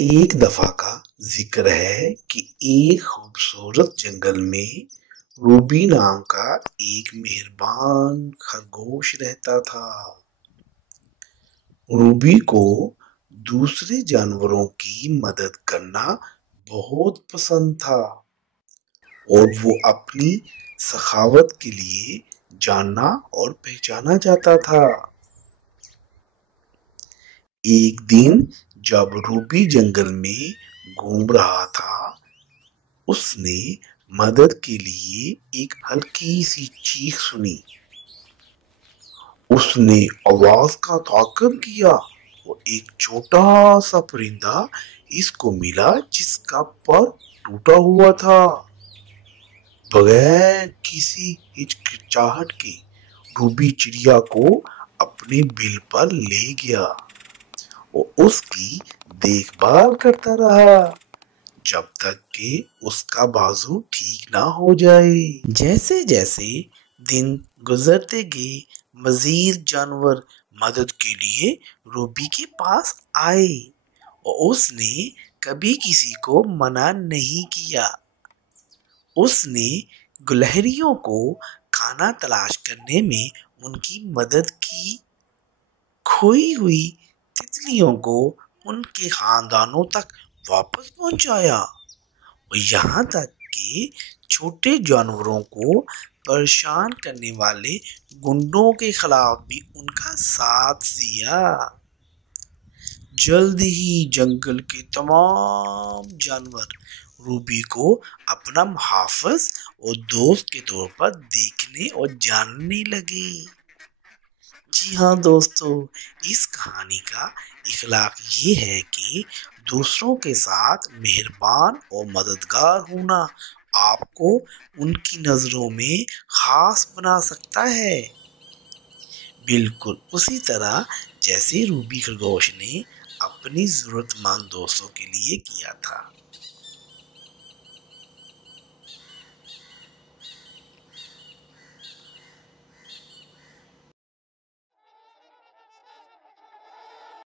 ایک دفعہ کا ذکر ہے کہ ایک خوبصورت جنگل میں روبی نام کا ایک مہربان خرگوش رہتا تھا۔ روبی کو دوسرے جانوروں کی مدد کرنا بہت پسند تھا اور وہ اپنی سخاوت کے لیے جانا اور پہچانا جاتا تھا۔ ایک دن جب روبی جنگل میں گھوم رہا تھا، اس نے مدد کے لیے ایک ہلکی سی چیخ سنی۔ اس نے آواز کا تعاقب کیا اور ایک چھوٹا سا پرندہ اس کو ملا جس کا پر ٹوٹا ہوا تھا۔ بغیر کسی ہچکچاہٹ کے روبی چڑیا کو اپنے بل پر لے گیا اور اس کی دیکھ بھال کرتا رہا جب تک کہ اس کا بازو ٹھیک نہ ہو جائے۔ جیسے جیسے دن گزرتے گئے، مزید جانور مدد کے لیے روبی کے پاس آئے اور اس نے کبھی کسی کو منع نہیں کیا۔ اس نے گلہریوں کو کھانا تلاش کرنے میں ان کی مدد کی، کھوئی ہوئی تتلیوں کو ان کے خاندانوں تک واپس پہنچایا اور یہاں تک کہ چھوٹے جانوروں کو پریشان کرنے والے گنڈوں کے خلاف بھی ان کا ساتھ دیا۔ جلد ہی جنگل کے تمام جانور روبی کو اپنا محافظ اور دوست کے طور پر دیکھنے اور جاننے لگے۔ جی ہاں دوستو، اس کہانی کا اخلاق یہ ہے کہ دوسروں کے ساتھ مہربان اور مددگار ہونا آپ کو ان کی نظروں میں خاص بنا سکتا ہے، بالکل اسی طرح جیسے روبی خرگوش نے اپنی ضرورت مند دوستوں کے لیے کیا تھا۔